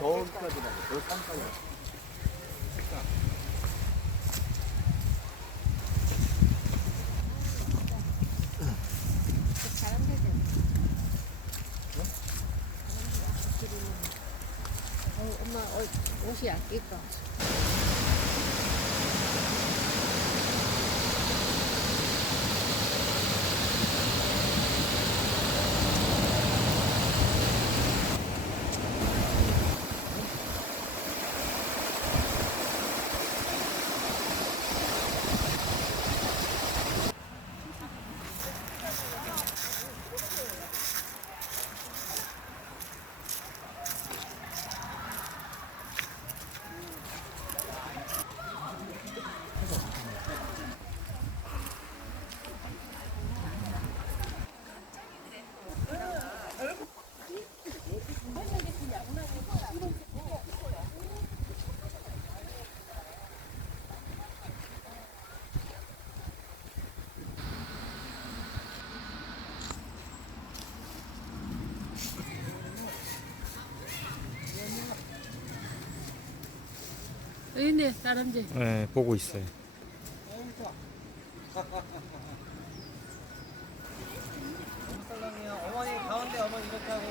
더운까지 가고 더 산까지 가고 엄마 옷- 옷이 안 이뻐. 여기 있네 다람쥐. 네, 보고 있어요. 어머니 가운데 어머니 이렇게 하고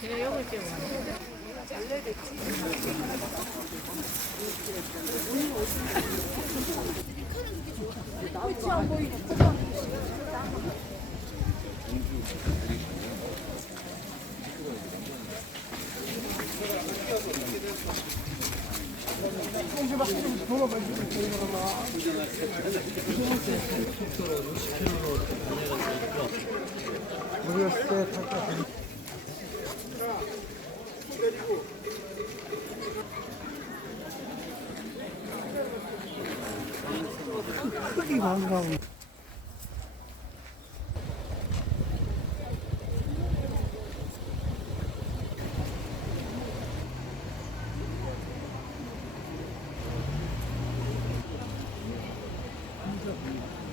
제가 여기 좀 크기 반가워 Gracias.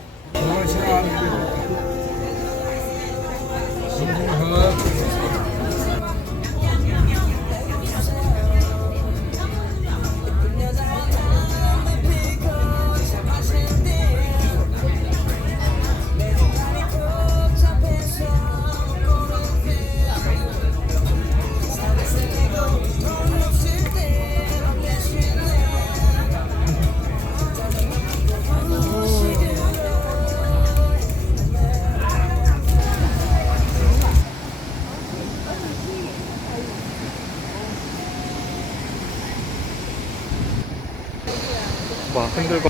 와, 흔들고.